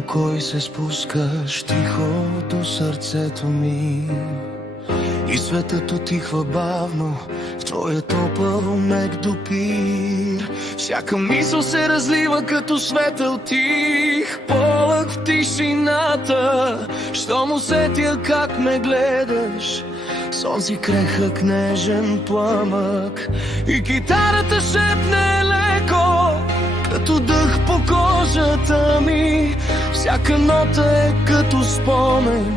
покой се спускаш тихо до сърцето ми и светът отихва бавно в твоя топъл мек допир. Всяка мисъл се разлива като светъл тих полъх в тишината. Щом усетя как ме гледаш, сонци крехък нежен пламък и китарата шепне леко като дъх по кожата ми. Всяка нота е като спомен,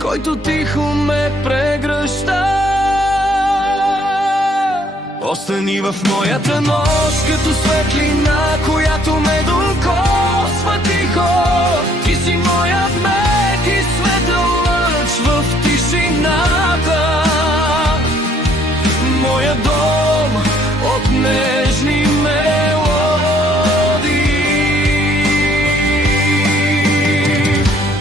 който тихо ме прегръща. Остани в моята нощ като светлина, която ме докосва тихо. Ти си моят мек и светъл лъч в тишината. Моя дом от нежни мелодии.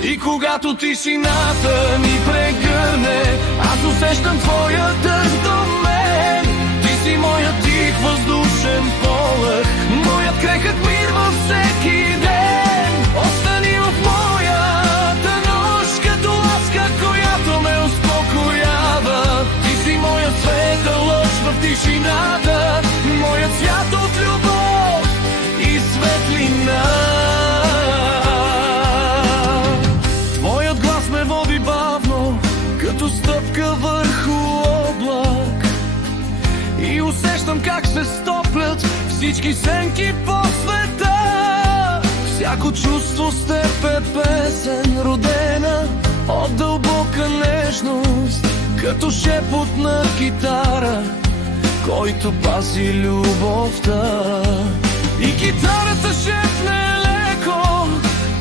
И когато тишината ми прегърне, аз усещам твоя дъх до мен. Ти си моят тих въздушен полъх, моят крехък мир във всеки ден. Остани в моята нощ като ласка, която ме успокоява. Ти си моят светъл лъч в тишината, моят свят от любов и светлина. Твоят глас ме води бавно, като стъпка върху облак, и усещам как се стоплят всички сенки по света. Всяко чувство с теб е песен, родена от дълбока нежност, като шепот на китара, който пази любовта. И китарата шепне леко,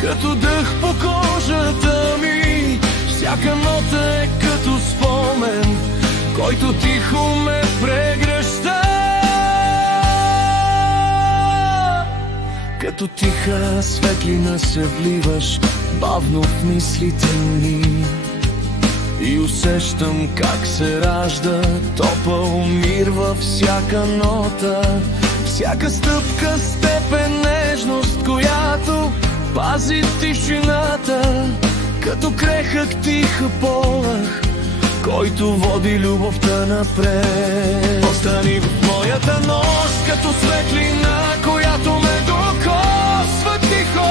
като дъх по кожата ми. Всяка нота е като спомен, който тихо ме прегръща. Като тиха светлина се вливаш бавно в мислите ми и усещам как се ражда топъл мир във всяка нота. Всяка стъпка с теб е нежност, която пази тишината, като крехък тиха полъх, който води любовта напред. Остани в моята нощ като светлина, която ме докосва тихо.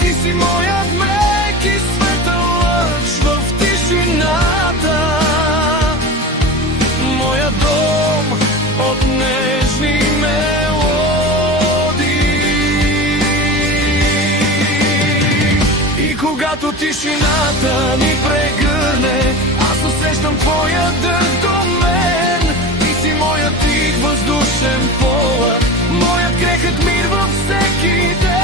Ти си моят мек и светъл лъч в тишината. Моя дом от нежни мелодии. И когато тишината ни прегърне, аз усещам твоя дъх до мен. Ти си моят тих въздушен полъх, моят крехък мир във всеки ден.